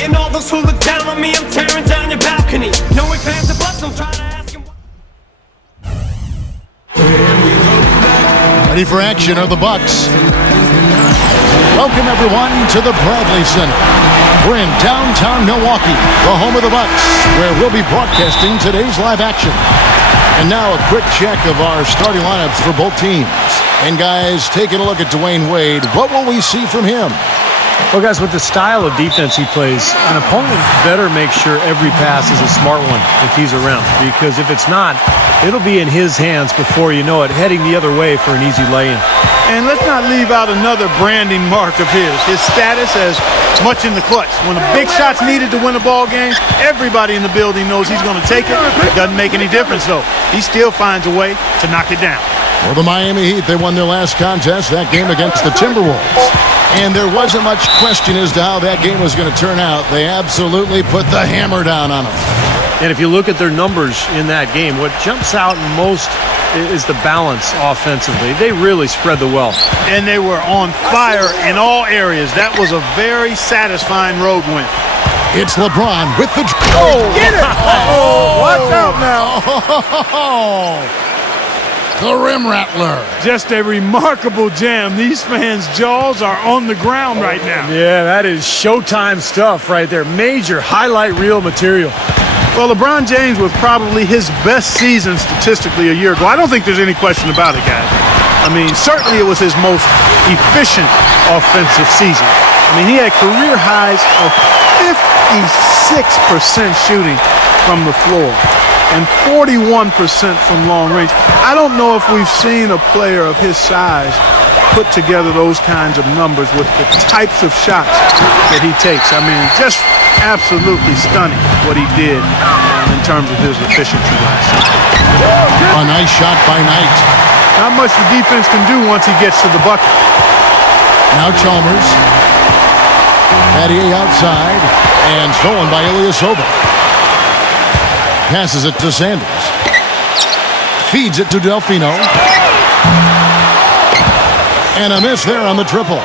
And all those who look down on me, I'm tearing down your balcony. No ifs, ands, or buts, don't try to ask him. Ready for action are the Bucks. Welcome everyone to the Bradley Center. We're in downtown Milwaukee, the home of the Bucks, where we'll be broadcasting today's live action. And now a quick check of our starting lineups for both teams. And guys, taking a look at Dwayne Wade, what will we see from him? Well, guys, with the style of defense he plays, an opponent better make sure every pass is a smart one if he's around. Because if it's not, it'll be in his hands before you know it, heading the other way for an easy lay-in. And let's not leave out another branding mark of his status as much in the clutch. When a big shot's needed to win a ball game, everybody in the building knows he's going to take it. It doesn't make any difference, though. He still finds a way to knock it down. For the Miami Heat, they won their last contest, that game against the Timberwolves. And there wasn't much question as to how that game was going to turn out. They absolutely put the hammer down on them. And if you look at their numbers in that game, what jumps out most is the balance offensively. They really spread the wealth. And they were on fire in all areas. That was a very satisfying road win. It's LeBron with the... Oh, get it! Oh, watch out now. The rim rattler. Just a remarkable jam. These fans' jaws are on the ground right now. Yeah, that is Showtime stuff right there. Major highlight reel material. Well, LeBron James was probably his best season statistically a year ago. I don't think there's any question about it, guys. I mean, certainly it was his most efficient offensive season. I mean, he had career highs of 56% shooting from the floor and 41% from long range. I don't know if we've seen a player of his size put together those kinds of numbers with the types of shots that he takes. I mean, just absolutely stunning what he did in terms of his efficiency last season. A nice shot by Knight. Not much the defense can do once he gets to the bucket. Now Chalmers. Patty outside and stolen by Ilyasova. Passes it to Sanders. Feeds it to Delfino. And a miss there on the triple.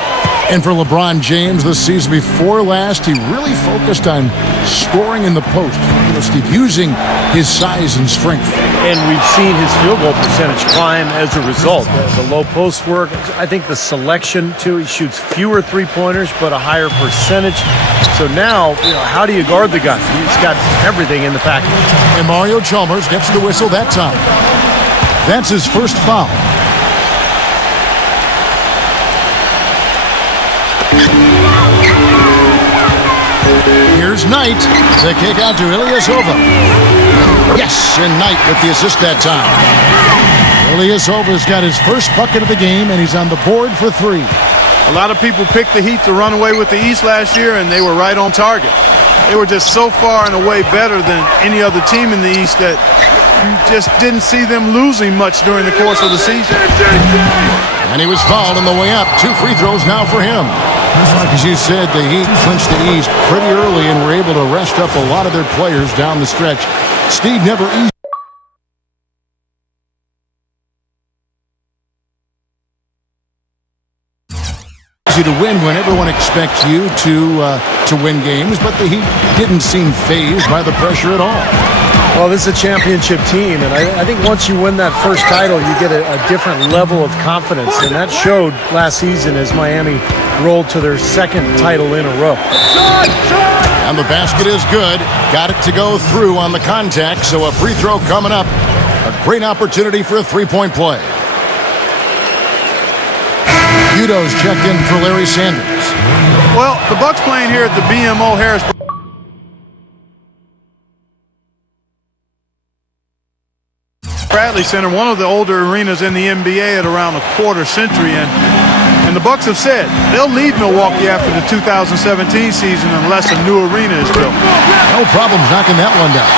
And for LeBron James this season before last, he really focused on scoring in the post. You know, Steve, using his size and strength. And we've seen his field goal percentage climb as a result. The low post work, I think the selection, too. He shoots fewer three-pointers, but a higher percentage. So now, how do you guard the guy? He's got everything in the package. And Mario Chalmers gets the whistle that time. That's his first foul. Here's Knight. The kick out to Ilyasova. Yes, and Knight with the assist that time. Ilyasova's got his first bucket of the game, and he's on the board for three. A lot of people picked the Heat to run away with the East last year, and they were right on target. They were just so far and away better than any other team in the East that you just didn't see them losing much during the course of the season. And he was fouled on the way up. 2 free throws now for him. As you said, the Heat clinched the East pretty early and were able to rest up a lot of their players down the stretch. Steve, never easy to win when everyone expects you to win games, but the Heat didn't seem fazed by the pressure at all. Well, this is a championship team, and I think once you win that first title, you get a different level of confidence, and that showed last season as Miami rolled to their second title in a row. And the basket is good. Got it to go through on the contact, so a free throw coming up. A great opportunity for a three-point play. Udo's checked in for Larry Sanders. Well, the Bucks playing here at the BMO Harrisburg Bradley Center, one of the older arenas in the NBA at around a quarter century, and the Bucks have said they'll leave Milwaukee after the 2017 season unless a new arena is built. No problems knocking that one down.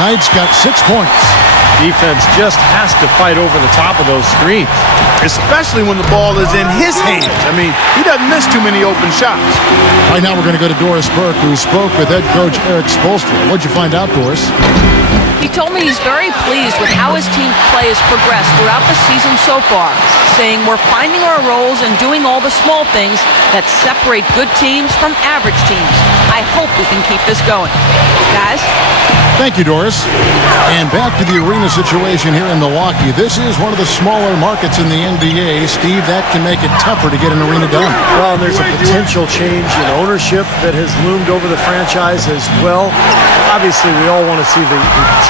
Knight's got 6 points. Defense just has to fight over the top of those screens. especially when the ball is in his hands. I mean, he doesn't miss too many open shots. Right now we're going to go to Doris Burke, who spoke with head coach Eric Spoelstra. What'd you find out, Doris? He told me he's very pleased with how his team's play has progressed throughout the season so far, saying we're finding our roles and doing all the small things that separate good teams from average teams. I hope we can keep this going. Guys? Thank you, Doris. And back to the arena situation here in Milwaukee. This is one of the smaller markets in the NBA. Steve, that can make it tougher to get an arena done. Well, and there's a potential change in ownership that has loomed over the franchise as well. Obviously, we all want to see the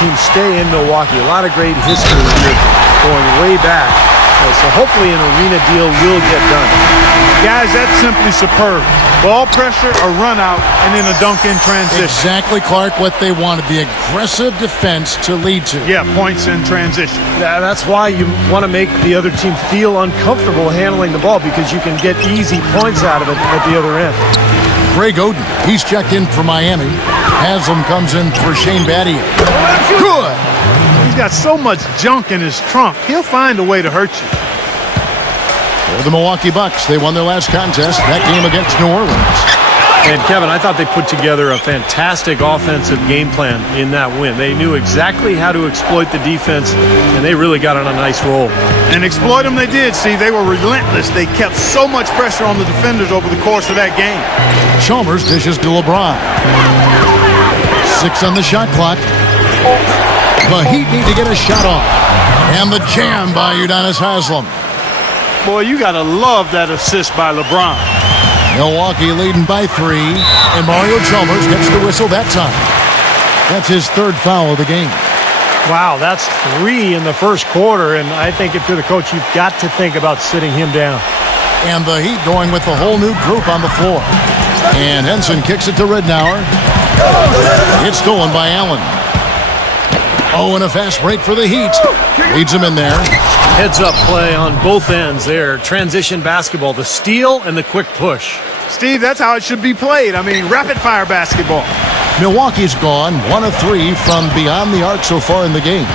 team stay in Milwaukee. A lot of great history here going way back. So hopefully an arena deal will get done. Guys, that's simply superb. Ball pressure, a run out, and then a dunk in transition. Exactly, Clark, what they wanted. The aggressive defense to lead to. Yeah, points in transition. Yeah, that's why you want to make the other team feel uncomfortable handling the ball, because you can get easy points out of it at the other end. Greg Oden, he's checked in for Miami. Haslam comes in for Shane Battier. Good. He's got so much junk in his trunk. He'll find a way to hurt you. For the Milwaukee Bucks, they won their last contest, that game against New Orleans. And Kevin, I thought they put together a fantastic offensive game plan in that win. They knew exactly how to exploit the defense, and they really got on a nice roll. And exploit them they did. See, they were relentless. They kept so much pressure on the defenders over the course of that game. Chalmers dishes to LeBron. 6 on the shot clock. The Heat need to get a shot off. And the jam by Udonis Haslem. Boy, you got to love that assist by LeBron. Milwaukee leading by 3, and Mario Chalmers gets the whistle that time. That's his 3rd foul of the game. Wow, that's 3 in the first quarter, and I think if you're the coach, you've got to think about sitting him down. And the Heat going with the whole new group on the floor. And Henson kicks it to Ridnour. It's stolen by Allen. Oh, and a fast break for the Heat. Leads him in there. Heads-up play on both ends there. Transition basketball, the steal and the quick push. Steve, that's how it should be played. I mean, rapid-fire basketball. Milwaukee's gone 1 of 3 from beyond the arc so far in the game.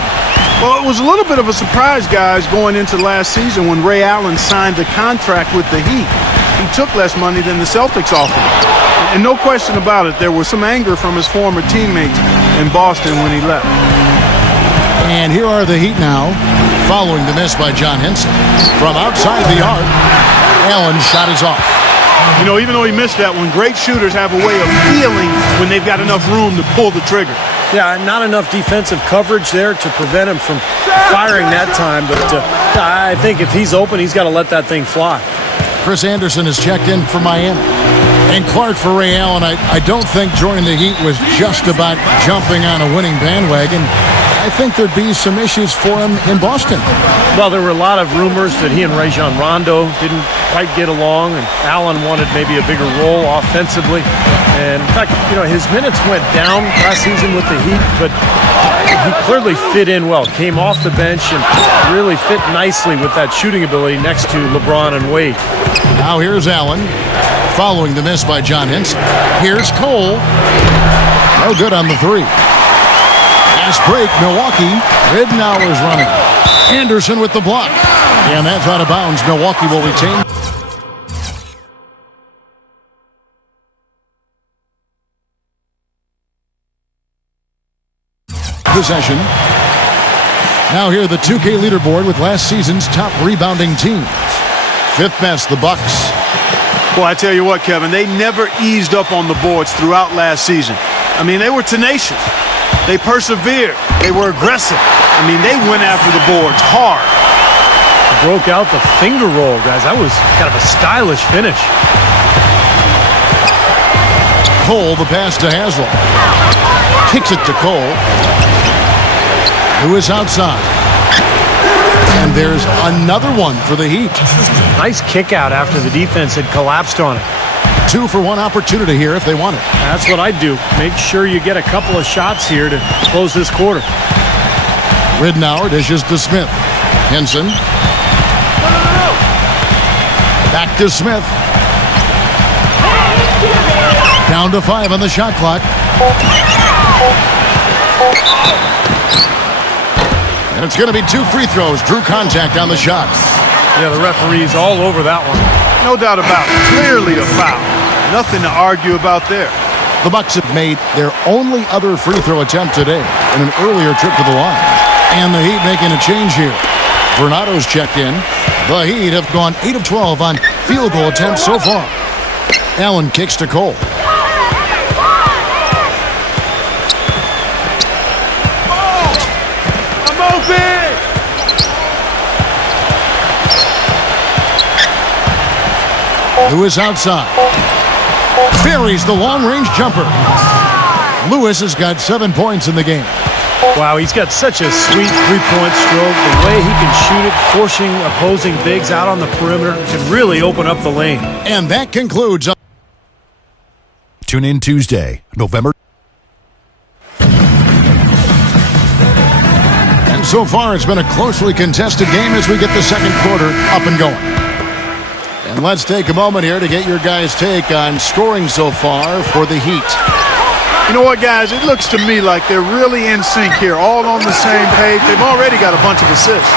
Well, it was a little bit of a surprise, guys, going into last season when Ray Allen signed a contract with the Heat. He took less money than the Celtics offered. And no question about it, there was some anger from his former teammates in Boston when he left. And here are the Heat now, following the miss by John Henson. From outside the arc, Allen's shot is off. You know, even though he missed that one, great shooters have a way of feeling when they've got enough room to pull the trigger. Yeah, not enough defensive coverage there to prevent him from firing that time. But I think if he's open, he's got to let that thing fly. Chris Anderson is checked in for Miami. And Clark for Ray Allen. I don't think joining the Heat was just about jumping on a winning bandwagon. I think there'd be some issues for him in Boston. Well, there were a lot of rumors that he and Rajon Rondo didn't quite get along, and Allen wanted maybe a bigger role offensively. And in fact, you know, his minutes went down last season with the Heat, but he clearly fit in well. Came off the bench and really fit nicely with that shooting ability next to LeBron and Wade. Now here's Allen, following the miss by John Henson. Here's Cole. No good on the 3. Fast break, Milwaukee. Ridnour is running. Anderson with the block. And that's out of bounds. Milwaukee will retain. Possession. Now here the 2K leaderboard with last season's top rebounding teams. 5th best, the Bucks. Well, I tell you what, Kevin, they never eased up on the boards throughout last season. I mean, they were tenacious. They persevered. They were aggressive. I mean, they went after the boards hard. Broke out the finger roll, guys. That was kind of a stylish finish. Cole, the pass to Haslem. Kicks it to Cole. Who is outside. And there's another one for the Heat. Nice kick out after the defense had collapsed on it. 2 for 1 opportunity here if they want it. That's what I'd do. Make sure you get a couple of shots here to close this quarter. Ridnour dishes to Smith. Henson. Back to Smith. Down to 5 on the shot clock. And it's going to be 2 free throws. Drew contact on the shot. Yeah, the referee's all over that one. No doubt about it. Clearly a foul. Nothing to argue about there. The Bucks have made their only other free throw attempt today in an earlier trip to the line. And the Heat making a change here. Vernado's checked in. The Heat have gone 8 of 12 on field goal attempts so far. Allen kicks to Cole. I'm open! Lewis outside. Buries the long-range jumper. Lewis has got 7 points in the game. Wow, he's got such a sweet three-point stroke. The way he can shoot it, forcing opposing bigs out on the perimeter, can really open up the lane. And that concludes. Tune in Tuesday, November. And so far, it's been a closely contested game as we get the second quarter up and going. And let's take a moment here to get your guys' take on scoring so far for the Heat. You know what, guys? It looks to me like they're really in sync here, all on the same page. They've already got a bunch of assists.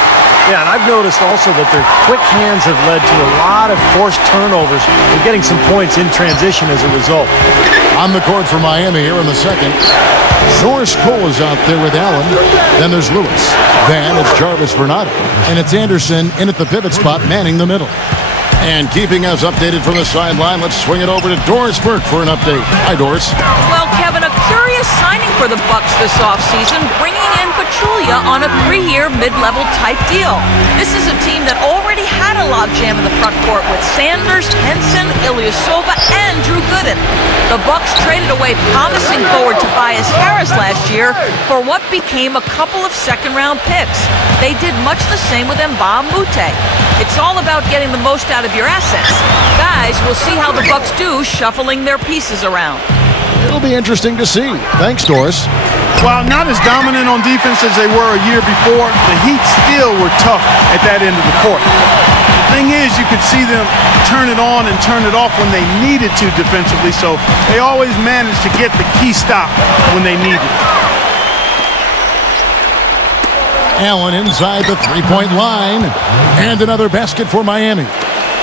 Yeah, and I've noticed also that their quick hands have led to a lot of forced turnovers and getting some points in transition as a result. On the court for Miami here in the second. Source Cole is out there with Allen. Then there's Lewis. Then it's Jarvis Bernardo. And it's Anderson in at the pivot spot, manning the middle. And keeping us updated from the sideline, let's swing it over to Doris Burke for an update. Hi, Doris. Well, Kevin, a curious signing for the Bucks this offseason, bringing in Pachulia on a 3-year mid-level type deal. This is a team that already had a logjam in the front court with Sanders, Henson, Ilyasova, and Drew Gooden. The Bucks traded away promising forward Tobias Harris last year for what became a couple of second-round picks. They did much the same with Mbah Moute. It's all about getting the most out of your assets. Guys, we'll see how the Bucks do shuffling their pieces around. It'll be interesting to see. Thanks, Doris. While not as dominant on defense as they were a year before, the Heat still were tough at that end of the court. The thing is, you could see them turn it on and turn it off when they needed to defensively, so they always managed to get the key stop when they needed it. Allen inside the three-point line. And another basket for Miami.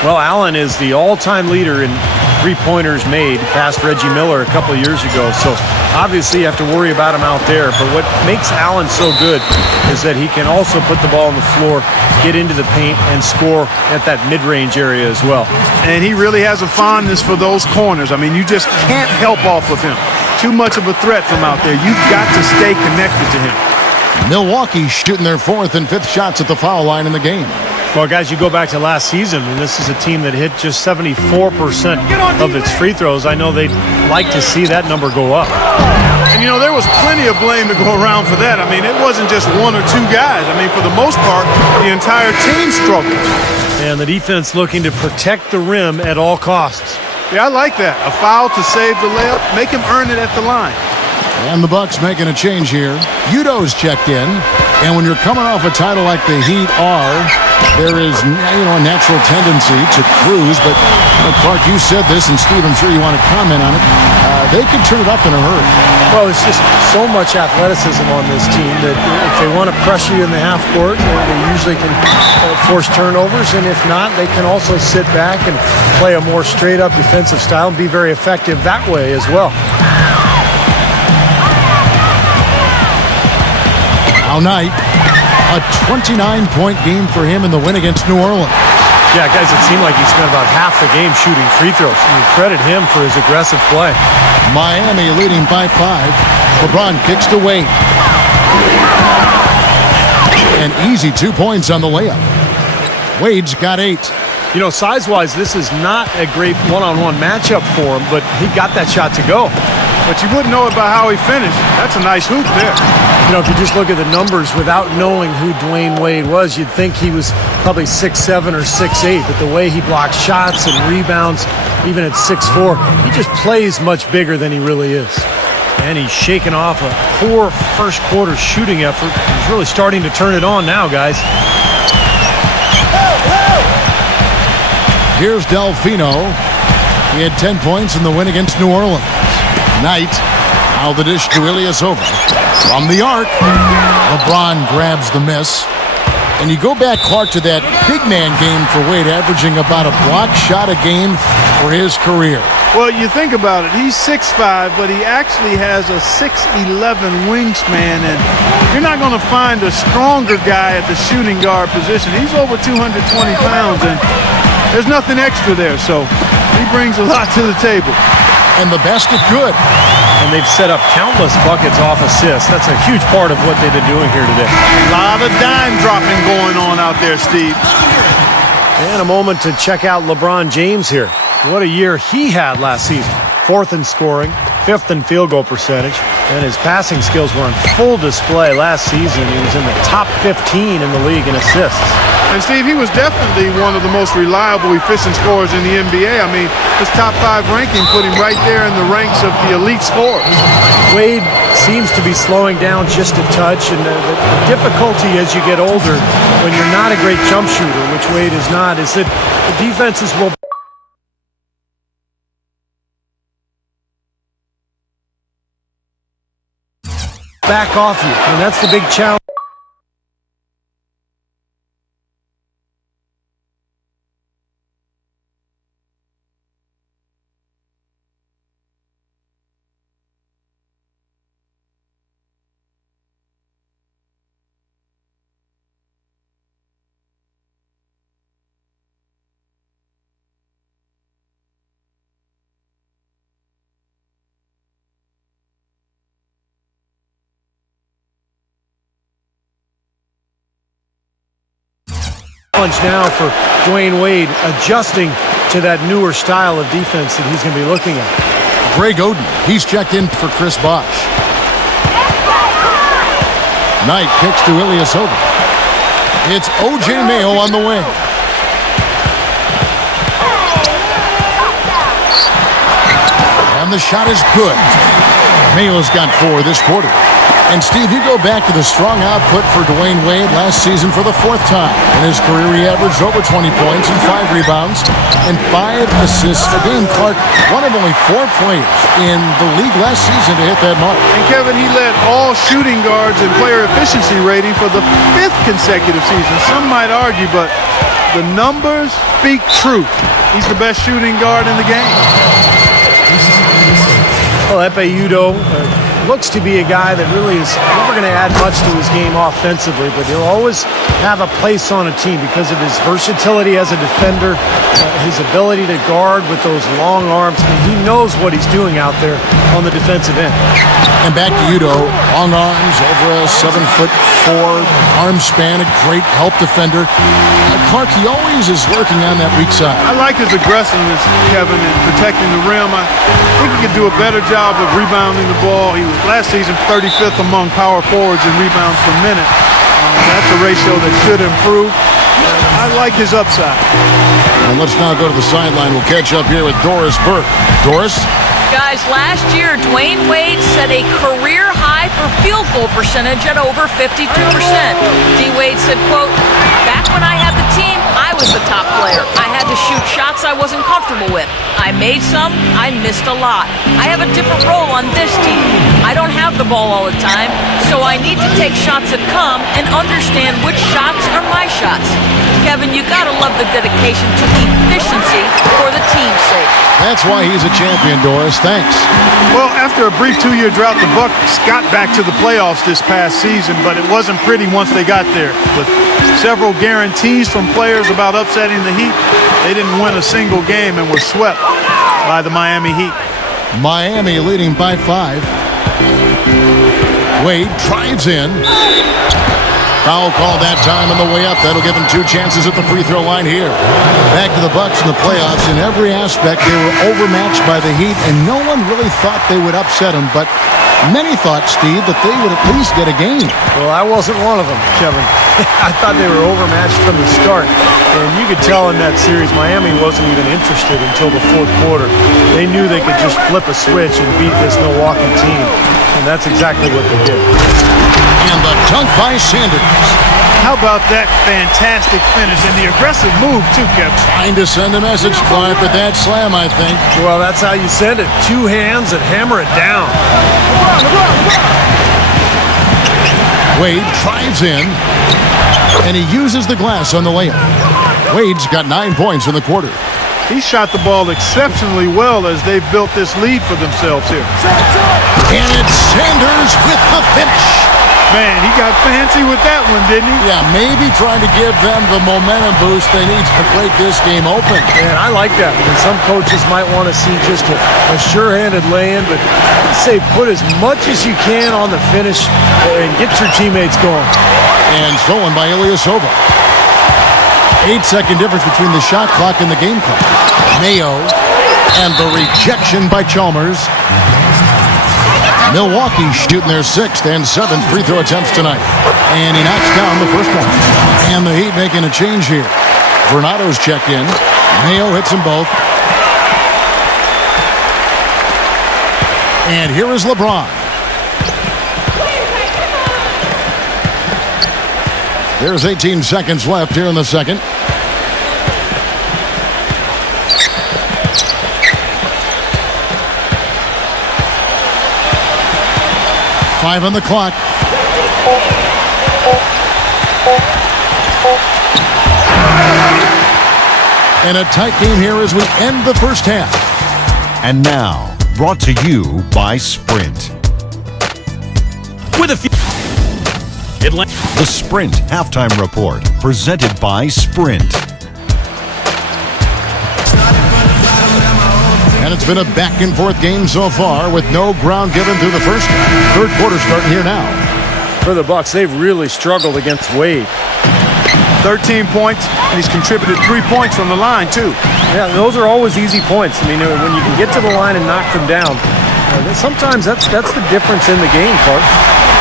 Well, Allen is the all-time leader in three-pointers made past Reggie Miller a couple of years ago. So obviously you have to worry about him out there. But what makes Allen so good is that he can also put the ball on the floor, get into the paint, and score at that mid-range area as well. And he really has a fondness for those corners. I mean, you just can't help off of him. Too much of a threat from out there. You've got to stay connected to him. Milwaukee shooting their 4th and 5th shots at the foul line in the game. Well, guys, you go back to last season, and this is a team that hit just 74% of its free throws. I know they'd like to see that number go up. And, you know, there was plenty of blame to go around for that. I mean, it wasn't just one or two guys. I mean, for the most part, the entire team struggled. And the defense looking to protect the rim at all costs. Yeah, I like that. A foul to save the layup. Make him earn it at the line. And the Bucks making a change here. Udo's checked in. And when you're coming off a title like the Heat are, there is a natural tendency to cruise. But Clark, you said this, and Steve, I'm sure you want to comment on it. They could turn it up in a hurry. Well, it's just so much athleticism on this team that if they want to pressure you in the half court, they usually can force turnovers. And if not, they can also sit back and play a more straight-up defensive style and be very effective that way as well. Al Knight, a 29-point game for him in the win against New Orleans. Yeah, guys, it seemed like he spent about half the game shooting free throws. And we credit him for his aggressive play. Miami leading by 5. LeBron kicks to Wade. An easy 2 points on the layup. Wade's got 8. You know, size-wise, this is not a great one-on-one matchup for him, but he got that shot to go. But you wouldn't know it by how he finished. That's a nice hoop there. You know, if you just look at the numbers without knowing who Dwayne Wade was, you'd think he was probably 6'7" or 6'8", but the way he blocks shots and rebounds, even at 6'4", he just plays much bigger than he really is. And he's shaking off a poor first quarter shooting effort. He's really starting to turn it on now, guys. Here's Delfino. He had 10 points in the win against New Orleans. Knight, now the dish to Ilyasova. From the arc, LeBron grabs the miss. And you go back, Clark, to that big man game for Wade, averaging about a block shot a game for his career. Well, you think about it. He's 6'5", but he actually has a 6'11" wingspan, and you're not going to find a stronger guy at the shooting guard position. He's over 220 pounds, and there's nothing extra there, so he brings a lot to the table. And the basket good. And they've set up countless buckets off assists. That's a huge part of what they've been doing here today. A lot of dime dropping going on out there, Steve. And a moment to check out LeBron James here. What a year he had last season. 4th in scoring, 5th in field goal percentage, and his passing skills were on full display last season. He was in the top 15 in the league in assists. And Steve, he was definitely one of the most reliable, efficient scorers in the NBA. I mean, his top 5 ranking put him right there in the ranks of the elite scorers. Wade seems to be slowing down just a touch, and the difficulty as you get older, when you're not a great jump shooter, which Wade is not, is that the defenses will back off you, and that's the big challenge. Now for Dwayne Wade, adjusting to that newer style of defense that he's going to be looking at. Greg Oden, he's checked in for Chris Bosh. Knight kicks to Ilyasova. It's O.J. Mayo on the wing. And the shot is good. Mayo's got 4 this quarter. And, Steve, you go back to the strong output for Dwayne Wade last season for the 4th time. In his career, he averaged over 20 points and 5 rebounds and 5 assists a game. Clark, one of only 4 players in the league last season to hit that mark. And, Kevin, he led all shooting guards in player efficiency rating for the 5th consecutive season. Some might argue, but the numbers speak truth. He's the best shooting guard in the game. Well, Ekpe Udoh looks to be a guy that really is never going to add much to his game offensively, but he'll always have a place on a team because of his versatility as a defender, his ability to guard with those long arms. I mean, he knows what he's doing out there on the defensive end. And back to Udoh, long arms, over a 7'4" arm span, a great help defender. Clark, he always is working on that weak side. I like his aggressiveness, Kevin, in protecting the rim. I think he could do a better job of rebounding the ball. He was last season 35th among power forwards in rebounds per minute. That's a ratio that should improve. I like his upside. And let's now go to the sideline. We'll catch up here with Doris Burke. Doris? Guys, last year, Dwayne Wade set a career high for field goal percentage at over 52%. D-Wade said, quote, "Back when I had the team, I was the top player. I had to shoot shots I wasn't comfortable with. I made some, I missed a lot. I have a different role on this team. I don't have the ball all the time, so I need to take shots that come and understand which shots are my shots." Kevin, you gotta love the dedication to efficiency for the team's sake. That's why he's a champion, Doris. Thanks. Well, after a brief 2-year drought, the Bucks got back to the playoffs this past season, but it wasn't pretty once they got there. With several guarantees from players about upsetting the Heat, they didn't win a single game and were swept by the Miami Heat. Miami leading by 5. Wade drives in. Foul call that time on the way up. That'll give him 2 chances at the free throw line here. Back to the Bucks in the playoffs. In every aspect, they were overmatched by the Heat, and no one really thought they would upset them. But many thought, Steve, that they would at least get a game. Well, I wasn't one of them, Kevin. I thought they were overmatched from the start. And you could tell in that series, Miami wasn't even interested until the 4th quarter. They knew they could just flip a switch and beat this Milwaukee team. And that's exactly what they did. And the dunk by Sanders. How about that fantastic finish and the aggressive move, too, Kevin? Trying to send a message, Clark, but that slam, I think. Well, that's how you send it. 2 hands and hammer it down. Wade drives in, and he uses the glass on the layup. Wade's got 9 points in the quarter. He shot the ball exceptionally well as they've built this lead for themselves here. And it's Sanders with the finish. Man, he got fancy with that one, didn't he? Yeah, maybe trying to give them the momentum boost they need to break this game open. And I like that. And some coaches might want to see just a sure-handed lay-in, but I'd say put as much as you can on the finish and get your teammates going. And stolen by Ilyasova. 8-second difference between the shot clock and the game clock. Mayo and the rejection by Chalmers. Milwaukee shooting their 6th and 7th free throw attempts tonight. And he knocks down the first one. And the Heat making a change here. Vernado's checked in. Mayo hits them both. And here is LeBron. There's 18 seconds left here in the second. Five on the clock. And a tight game here as we end the first half. And now, brought to you by Sprint. With a few. The Sprint Halftime Report, presented by Sprint. And it's been a back-and-forth game so far with no ground given through the first half. Third quarter starting here now. For the Bucks, they've really struggled against Wade. 13 points, and he's contributed 3 points from the line, too. Yeah, those are always easy points. I mean, when you can get to the line and knock them down, sometimes that's the difference in the game, Clark.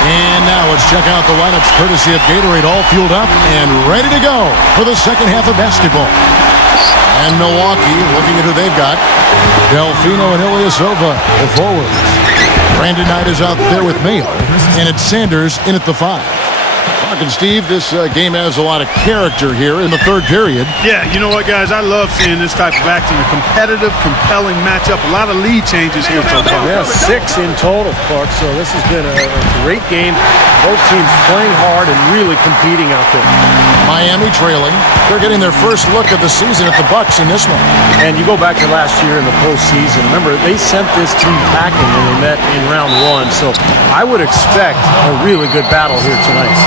And now let's check out the lineups courtesy of Gatorade, all fueled up and ready to go for the second half of basketball. And Milwaukee, looking at who they've got, Delfino and Ilyasova, the forwards. Brandon Knight is out there with Mayo, and it's Sanders in at the 5. Mark and Steve, this game has a lot of character here in the third period. Yeah, you know what, guys? I love seeing this type of action. A competitive, compelling matchup. A lot of lead changes here so far. Yeah, 6 in total, Clark. So this has been a great game. Both teams playing hard and really competing out there. Miami trailing. They're getting their first look of the season at the Bucks in this one. And you go back to last year in the postseason. Remember, they sent this team packing when they met in round 1. So I would expect a really good battle here tonight.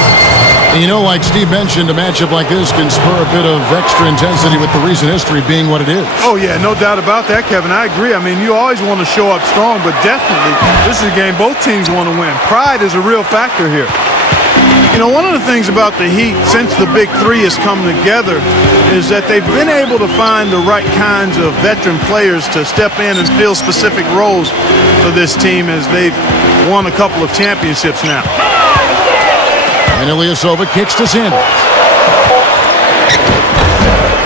And you know, like Steve mentioned, a matchup like this can spur a bit of extra intensity with the recent history being what it is. Oh, yeah, no doubt about that, Kevin. I agree. I mean, you always want to show up strong, but definitely this is a game both teams want to win. Pride is a real factor here. You know, one of the things about the Heat since the Big Three has come together is that they've been able to find the right kinds of veteran players to step in and fill specific roles for this team as they've won a couple of championships now. And Ilyasova kicks to Sanders.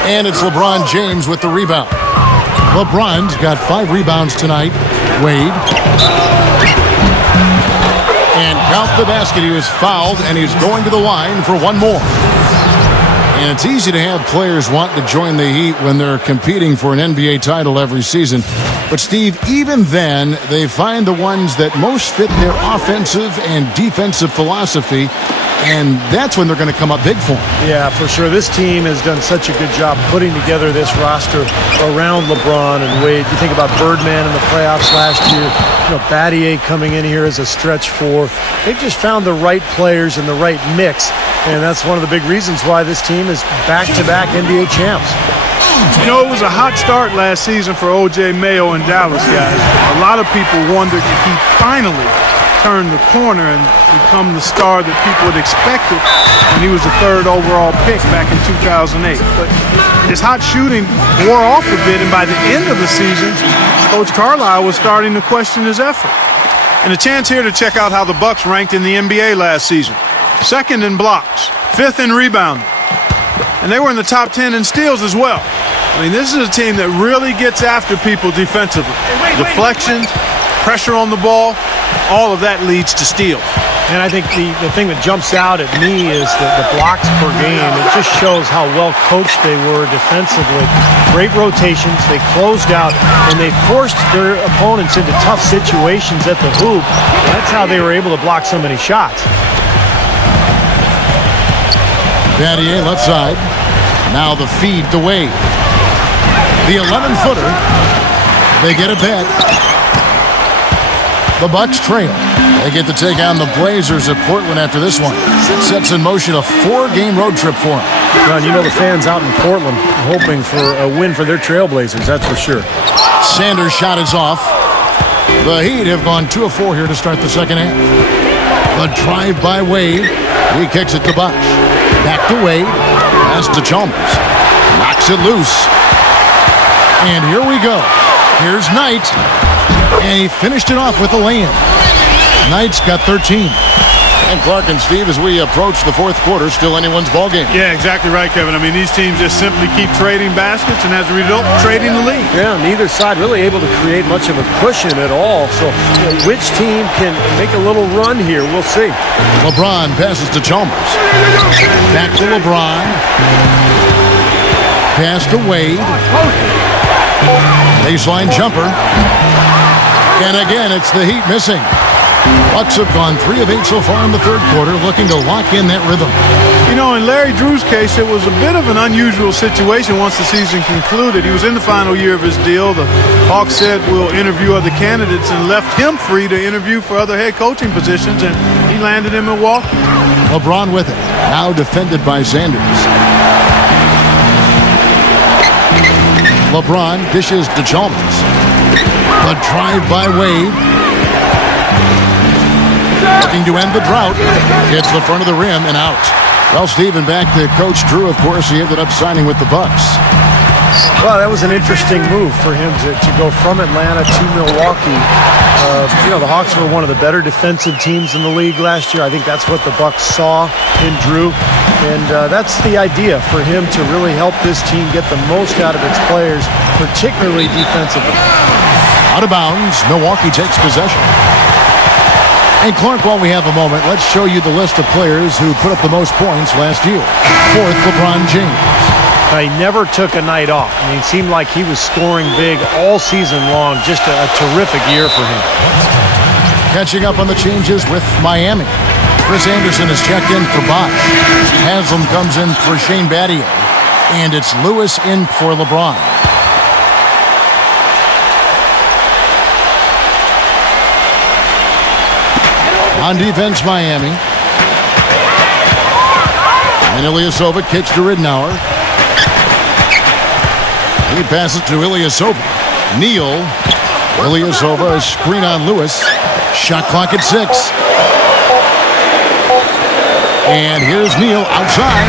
And it's LeBron James with the rebound. LeBron's got 5 rebounds tonight. Wade. And count the basket. He was fouled, and he's going to the line for one more. And it's easy to have players want to join the Heat when they're competing for an NBA title every season. But, Steve, even then, they find the ones that most fit their offensive and defensive philosophy, and that's when they're going to come up big for them. Yeah, for sure. This team has done such a good job putting together this roster around LeBron and Wade. You think about Birdman in the playoffs last year, Battier coming in here as a stretch 4. They've just found the right players and the right mix, and that's one of the big reasons why this team is back-to-back NBA champs. You know, it was a hot start last season for O.J. Mayo in Dallas, guys. A lot of people wondered if he finally turned the corner and become the star that people had expected when he was the 3rd overall pick back in 2008. But his hot shooting wore off a bit, and by the end of the season, Coach Carlisle was starting to question his effort. And a chance here to check out how the Bucks ranked in the NBA last season. 2nd in blocks, 5th in rebounding, and they were in the top 10 in steals as well. I mean, this is a team that really gets after people defensively. Deflections, pressure on the ball, all of that leads to steals. And I think the thing that jumps out at me is the blocks per game. It just shows how well coached they were defensively. Great rotations. They closed out, and they forced their opponents into tough situations at the hoop. That's how they were able to block so many shots. Battier left side. Now the feed to Wade. The 11-footer. They get a bet. The Bucks trail. They get to take on the Blazers at Portland after this one. Sets in motion a 4-game road trip for them. John, you know the fans out in Portland hoping for a win for their Trailblazers, that's for sure. Sanders' shot is off. The Heat have gone 2 of 4 here to start the second half. The drive by Wade. He kicks it to Bosh. Back to Wade. Pass to Chalmers. Knocks it loose. And here we go. Here's Knight. And he finished it off with a lay-in. Knight's got 13. And Clark and Steve, as we approach the fourth quarter, still anyone's ballgame. Yeah, exactly right, Kevin. I mean, these teams just simply keep trading baskets and as a result, trading the lead. Yeah, neither side really able to create much of a cushion at all. So which team can make a little run here? We'll see. LeBron passes to Chalmers. Back to LeBron. Pass to Wade. Baseline jumper. And again, it's the Heat missing. Bucks have gone 3 of 8 so far in the third quarter, looking to lock in that rhythm. You know, in Larry Drew's case, it was a bit of an unusual situation once the season concluded. He was in the final year of his deal. The Hawks said we'll interview other candidates and left him free to interview for other head coaching positions, and he landed in Milwaukee. LeBron with it, now defended by Sanders. LeBron dishes to Chalmers. The drive by Wade. Looking to end the drought. Hits the front of the rim and out. Well, Stephen, back to Coach Drew, of course. He ended up signing with the Bucks. Well, that was an interesting move for him to go from Atlanta to Milwaukee. You know, the Hawks were one of the better defensive teams in the league last year. I think that's what the Bucks saw in Drew. And that's the idea for him to really help this team get the most out of its players, particularly defensively. Out of bounds, Milwaukee takes possession. And Clark, while we have a moment, let's show you the list of players who put up the most points last year. Fourth, LeBron James. He never took a night off. I mean, it seemed like he was scoring big all season long. Just a terrific year for him. Catching up on the changes with Miami. Chris Anderson is checked in for Bosh. Haslam comes in for Shane Battier. And it's Lewis in for LeBron. On defense, Miami. And Ilyasova kicks to Ridnour. He passes to Ilyasova. Neal. Ilyasova, a screen on Lewis. Shot clock at 6. And here's Neal outside.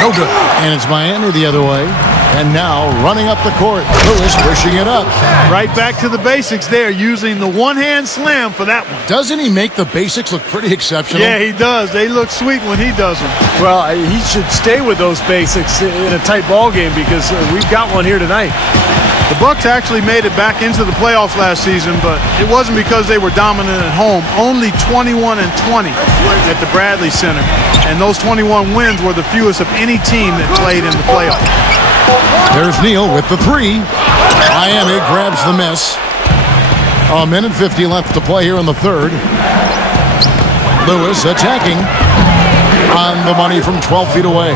No good. And it's Miami the other way. And now running up the court. Lewis pushing it up. Right back to the basics there, using the one-hand slam for that one. Doesn't he make the basics look pretty exceptional? Yeah, he does. They look sweet when he does them. Well, he should stay with those basics in a tight ball game because we've got one here tonight. The Bucks actually made it back into the playoffs last season, but it wasn't because they were dominant at home. Only 21-20 at the Bradley Center. And those 21 wins were the fewest of any team that played in the playoffs. There's Neal with the 3. Miami grabs the miss. A minute 50 left to play here in the third. Lewis attacking on the money from 12 feet away.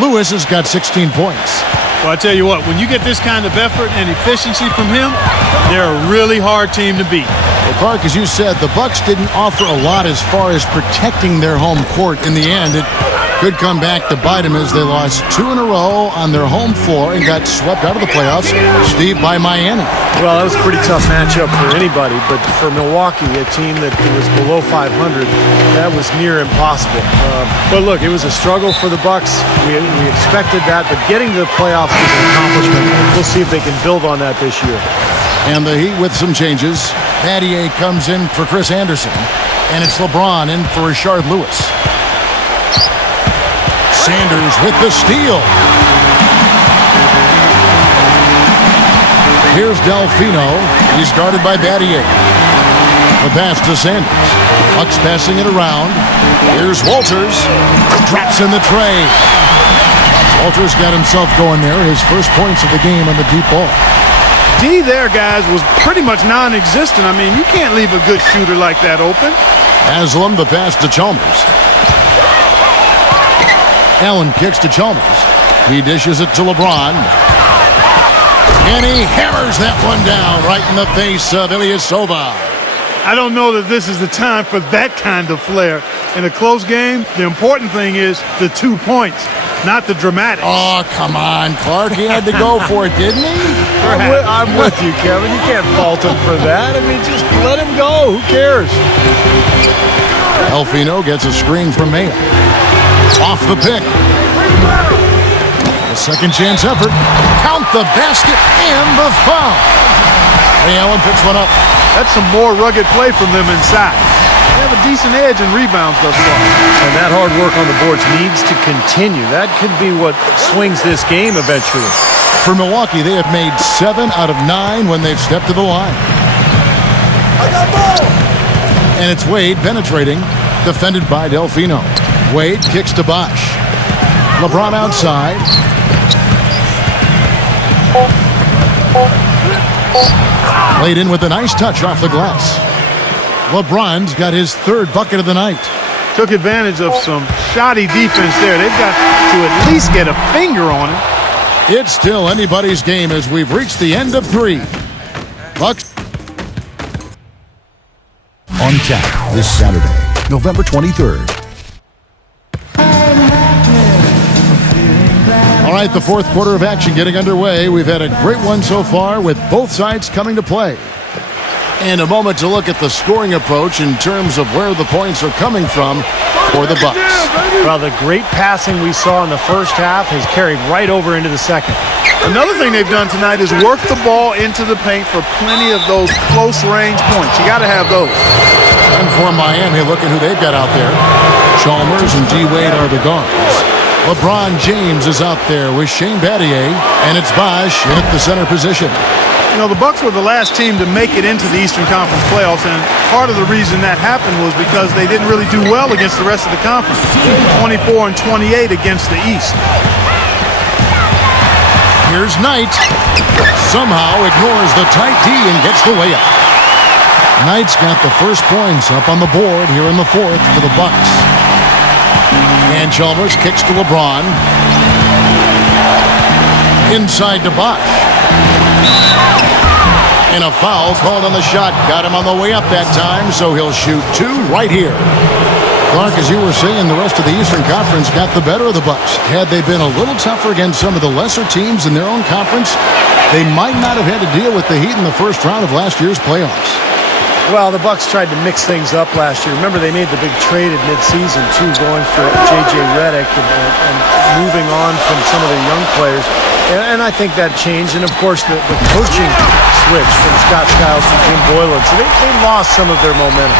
Lewis has got 16 points. Well, I tell you what, when you get this kind of effort and efficiency from him, they're a really hard team to beat. Well, Clark, as you said, the Bucks didn't offer a lot as far as protecting their home court. In the end, it could come back to bite them as they lost 2 in a row on their home floor and got swept out of the playoffs, Steve, by Miami. Well, that was a pretty tough matchup for anybody, but for Milwaukee, a team that was below 500, that was near impossible. But look, it was a struggle for the Bucks. We expected that, but getting to the playoffs was an accomplishment. We'll see if they can build on that this year. And the Heat with some changes. Battier comes in for Chris Anderson, and it's LeBron in for Rashard Lewis. Sanders with the steal. Here's Delfino. He's guarded by Battier. The pass to Sanders. Bucks passing it around. Here's Walters. Drops in the tray. Walters got himself going there. His first points of the game on the deep ball. D there, guys, was pretty much non-existent. I mean, you can't leave a good shooter like that open. Haslam, the pass to Chalmers. Allen kicks to Chalmers. He dishes it to LeBron. And he hammers that one down right in the face of Ilyasova. I don't know that this is the time for that kind of flair. In a close game, the important thing is the 2 points, not the dramatics. Oh, come on, Clark. He had to go for it, didn't he? I'm with you, Kevin. You can't fault him for that. I mean, just let him go. Who cares? Delfino gets a screen from Mayo. Off the pick. A second chance effort. Count the basket and the foul. Ray Allen picks one up. That's some more rugged play from them inside. They have a decent edge in rebounds thus far. And that hard work on the boards needs to continue. That could be what swings this game eventually. For Milwaukee, they have made 7 out of 9 when they've stepped to the line. And it's Wade penetrating, defended by Delfino. Wade kicks to Bosch. LeBron outside. Played in with a nice touch off the glass. LeBron's got his 3rd bucket of the night. Took advantage of some shoddy defense there. They've got to at least get a finger on it. It's still anybody's game as we've reached the end of 3. Bucks On tap this Saturday, November 23rd. All right, the 4th quarter of action getting underway. We've had a great one so far with both sides coming to play. And a moment to look at the scoring approach in terms of where the points are coming from for the Bucks. Well, the great passing we saw in the first half has carried right over into the second. Another thing they've done tonight is work the ball into the paint for plenty of those close-range points. You got to have those. And for Miami, look at who they've got out there. Chalmers and D-Wade are the guards. LeBron James is out there with Shane Battier, and it's Bosch in at the center position. You know, the Bucks were the last team to make it into the Eastern Conference playoffs, and part of the reason that happened was because they didn't really do well against the rest of the conference. 24 and 28 against the East. Here's Knight. Somehow ignores the tight D and gets the layup. Knight's got the first points up on the board here in the 4th for the Bucks. And Chalmers kicks to LeBron. Inside to Bosch. And a foul called on the shot. Got him on the way up that time, so he'll shoot 2 right here. Clark, as you were saying, the rest of the Eastern Conference got the better of the Bucks. Had they been a little tougher against some of the lesser teams in their own conference, they might not have had to deal with the Heat in the first round of last year's playoffs. Well, the Bucks tried to mix things up last year. Remember, they made the big trade at midseason, too, going for J.J. Redick and moving on from some of the young players. And I think that changed. And, of course, the coaching switch from Scott Skiles to Jim Boylan. So they lost some of their momentum.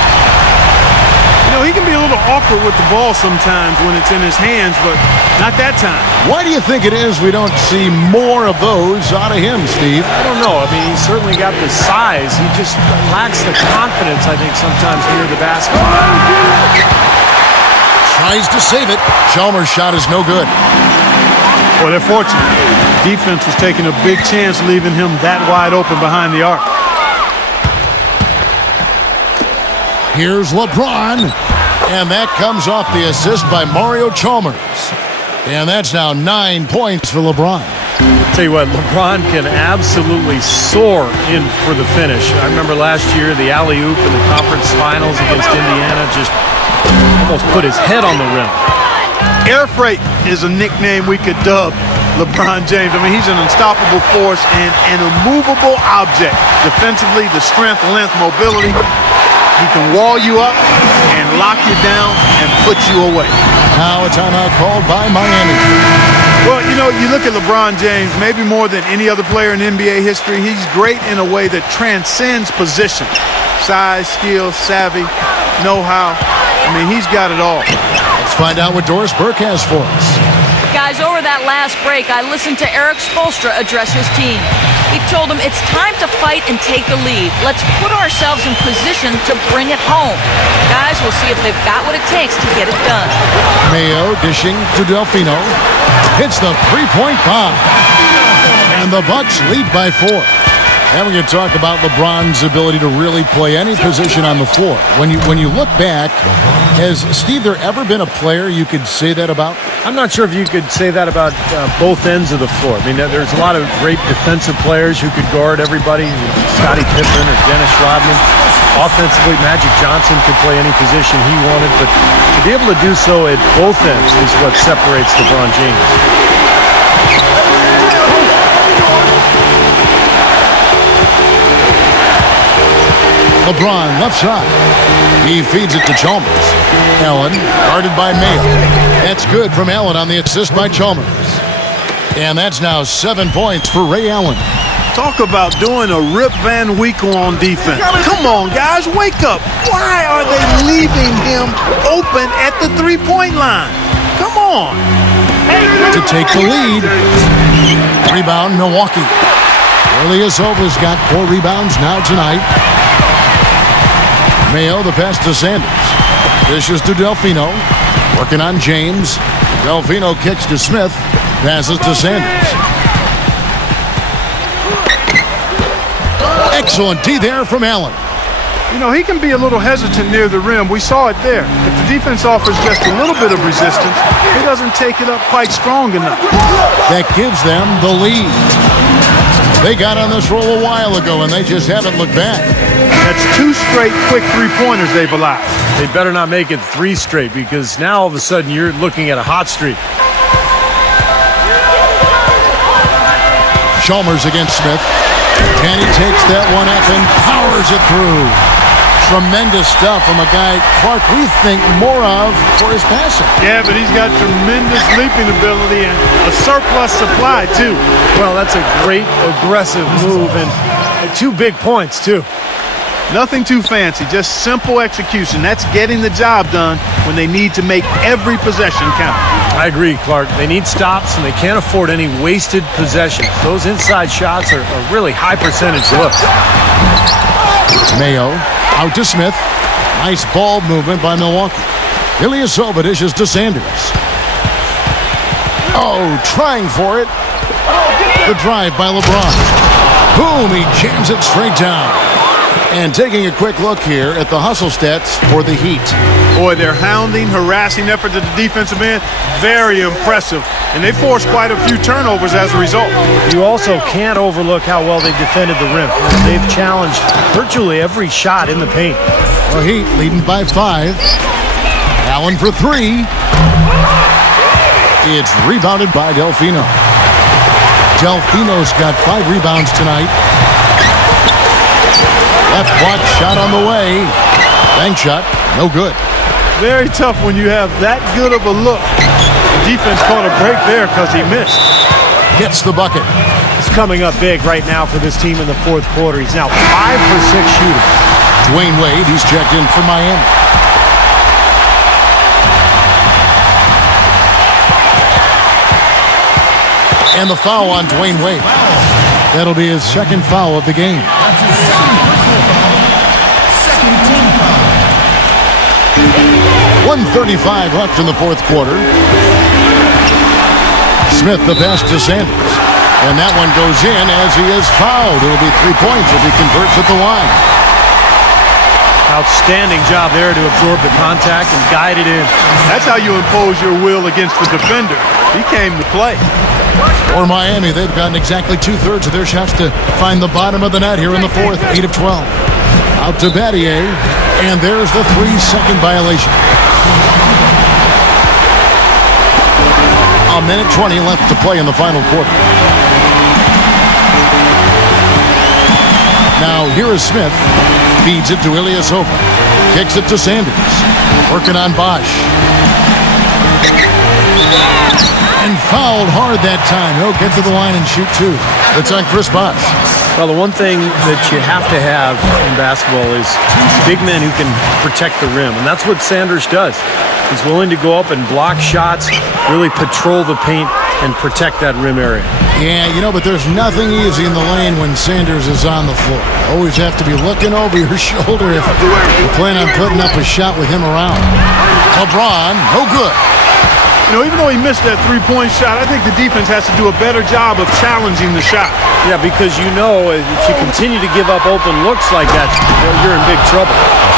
You know, he can be a little awkward with the ball sometimes when it's in his hands, but not that time. Why do you think it is we don't see more of those out of him, Steve? I don't know. I mean, he's certainly got the size. He just lacks the confidence, I think, sometimes near the basket. Tries to save it. Chalmers' shot is no good. Well, they're fortunate. Defense was taking a big chance leaving him that wide open behind the arc. Here's LeBron, and that comes off the assist by Mario Chalmers. And that's now 9 points for LeBron. I'll tell you what, LeBron can absolutely soar in for the finish. I remember last year, the alley-oop in the conference finals against Indiana just almost put his head on the rim. Air freight is a nickname we could dub LeBron James. I mean, he's an unstoppable force and an immovable object. Defensively, the strength, length, mobility. He can wall you up and lock you down and put you away. Now a timeout called by Miami. Well, you know, you look at LeBron James, maybe more than any other player in NBA history, he's great in a way that transcends position. Size, skill, savvy, know-how. I mean, he's got it all. Let's find out what Doris Burke has for us. Guys, over that last break, I listened to Eric Spoelstra address his team. He told them it's time to fight and take the lead. Let's put ourselves in position to bring it home. Guys, we'll see if they've got what it takes to get it done. Mayo dishing to Delfino. Hits the three-point bomb. And the Bucks lead by 4. And we can talk about LeBron's ability to really play any position on the floor. When you look back, has Steve there ever been a player you could say that about? I'm not sure if you could say that about both ends of the floor. I mean, there's a lot of great defensive players who could guard everybody. Scottie Pippen or Dennis Rodman. Offensively, Magic Johnson could play any position he wanted, but to be able to do so at both ends is what separates LeBron James. LeBron left side. He feeds it to Chalmers. Allen guarded by Mayo. That's good from Allen on the assist by Chalmers. And that's now 7 points for Ray Allen. Talk about doing a Rip Van Winkle on defense. Come on, guys, wake up. Why are they leaving him open at the three-point line? Come on. To take the lead. Rebound, Milwaukee. Ilyasova's got 4 rebounds now tonight. Mayo, the pass to Sanders. Dishes to Delfino. Working on James. Delfino kicks to Smith. Passes to Sanders. Excellent D there from Allen. You know, he can be a little hesitant near the rim. We saw it there. If the defense offers just a little bit of resistance, he doesn't take it up quite strong enough. That gives them the lead. They got on this roll a while ago, and they just haven't looked back. That's 2 straight quick three-pointers they've allowed. They better not make it 3 straight, because now all of a sudden you're looking at a hot streak. Chalmers against Smith. And he takes that one up and powers it through. Tremendous stuff from a guy, Clark, we think more of for his passing. Yeah, but he's got tremendous leaping ability and a surplus supply, too. Well, that's a great aggressive move, and 2 big points, too. Nothing too fancy, just simple execution. That's getting the job done when they need to make every possession count. I agree, Clark. They need stops, and they can't afford any wasted possessions. Those inside shots are really high-percentage looks. Mayo out to Smith. Nice ball movement by Milwaukee. Ilyasova dishes to Sanders. Oh, trying for it. The drive by LeBron. Boom, he jams it straight down. And taking a quick look here at the hustle stats for the Heat. Boy, their hounding, harassing efforts at the defensive end, very impressive. And they forced quite a few turnovers as a result. You also can't overlook how well they defended the rim. They've challenged virtually every shot in the paint. The Heat leading by 5. Allen for 3. It's rebounded by Delfino. Delfino's got 5 rebounds tonight. Left block shot on the way. Bank shot, no good. Very tough when you have that good of a look. The defense caught a break there because he missed. Gets the bucket. It's coming up big right now for this team in the 4th quarter. He's now 5 for 6 shooting. Dwayne Wade, he's checked in for Miami. And the foul on Dwayne Wade. That'll be his 2nd foul of the game. 1:35 left in the 4th quarter. Smith the pass to Sanders. And that one goes in as he is fouled. It'll be 3 points if he converts at the line. Outstanding job there to absorb the contact and guide it in. That's how you impose your will against the defender. He came to play. For Miami, they've gotten exactly 2/3 of their shots to find the bottom of the net here in the 4th. 8 of 12. Out to Battier. And there's the 3-second violation. A minute 20 left to play in the final quarter. Now here is Smith. Feeds it to Ilyasova. Kicks it to Sanders. Working on Bosch. And fouled hard that time. He'll get to the line and shoot 2. It's on Chris Bosch. Well, the one thing that you have to have in basketball is big men who can protect the rim, and that's what Sanders does. He's willing to go up and block shots, really patrol the paint, and protect that rim area. Yeah, you know, but there's nothing easy in the lane when Sanders is on the floor. Always have to be looking over your shoulder if you plan on putting up a shot with him around. LeBron, no good. You know, even though he missed that three-point shot, I think the defense has to do a better job of challenging the shot. Yeah, because you know if you continue to give up open looks like that, you're in big trouble.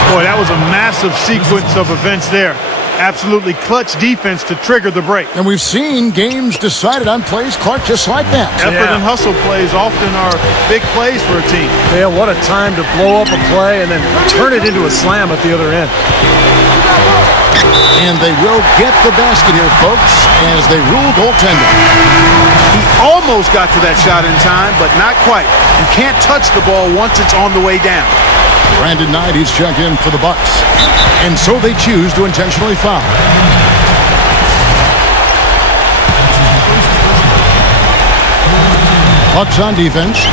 Boy, that was a massive sequence of events there. Absolutely clutch defense to trigger the break. And we've seen games decided on plays, Clark, just like that. Effort and hustle plays often are big plays for a team. Yeah, what a time to blow up a play and then turn it into a slam at the other end. And they will get the basket here, folks, as they rule goaltending. He almost got to that shot in time, but not quite. You can't touch the ball once it's on the way down. Brandon Knight, he's checked in for the Bucks. And so they choose to intentionally foul. Bucks on defense.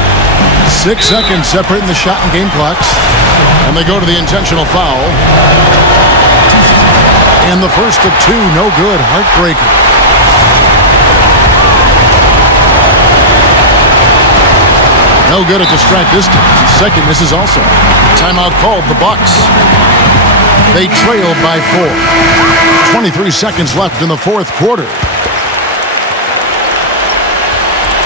6 seconds separating the shot and game clocks. And they go to the intentional foul. And the first of two, no good. Heartbreaker. No good at the strike this time. Second misses also. Timeout called, the Bucks. They trailed by 4. 23 seconds left in the fourth quarter.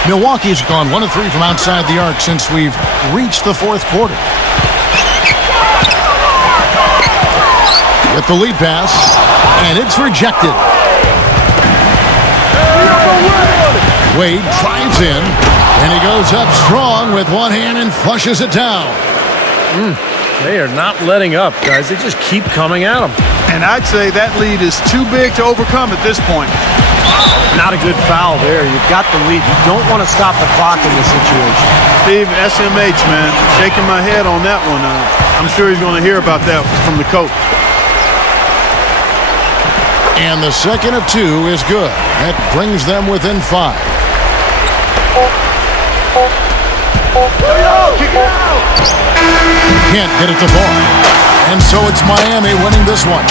Milwaukee's gone 1 of 3 from outside the arc since we've reached the fourth quarter. Get the lead pass, and it's rejected. Wade drives in, and he goes up strong with one hand and flushes it down. They are not letting up, guys. They just keep coming at them. And I'd say that lead is too big to overcome at this point. Not a good foul there. You've got the lead. You don't want to stop the clock in this situation. Steve, SMH, man, shaking my head on that one. I'm sure he's going to hear about that from the coach. And the second of 2 is good. That brings them within 5. Can't get it to fall. And so it's Miami winning this one.